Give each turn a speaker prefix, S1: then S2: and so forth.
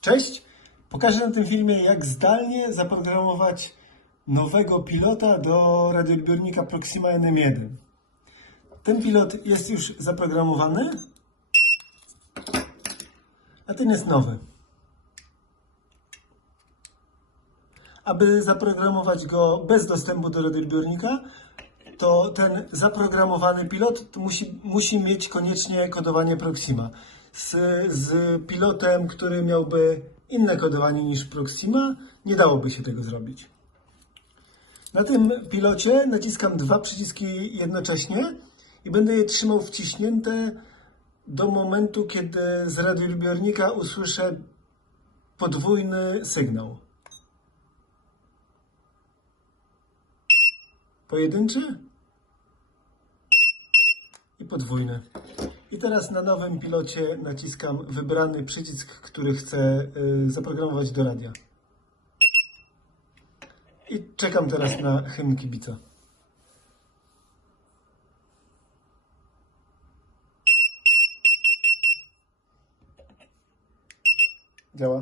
S1: Cześć! Pokażę na tym filmie, jak zdalnie zaprogramować nowego pilota do radioodbiornika Proxima NM1. Ten pilot jest już zaprogramowany, a ten jest nowy. Aby zaprogramować go bez dostępu do radioodbiornika, to ten zaprogramowany pilot musi, musi mieć koniecznie kodowanie Proxima. Z, z pilotem, który miałby inne kodowanie niż Proxima, nie dałoby się tego zrobić. Na tym pilocie naciskam dwa przyciski jednocześnie i będę je trzymał wciśnięte do momentu, kiedy z radioodbiornika usłyszę podwójny sygnał. Pojedynczy i podwójny. I teraz na nowym pilocie naciskam wybrany przycisk, który chcę y, zaprogramować do radia. I czekam teraz na hymn kibica. Działa.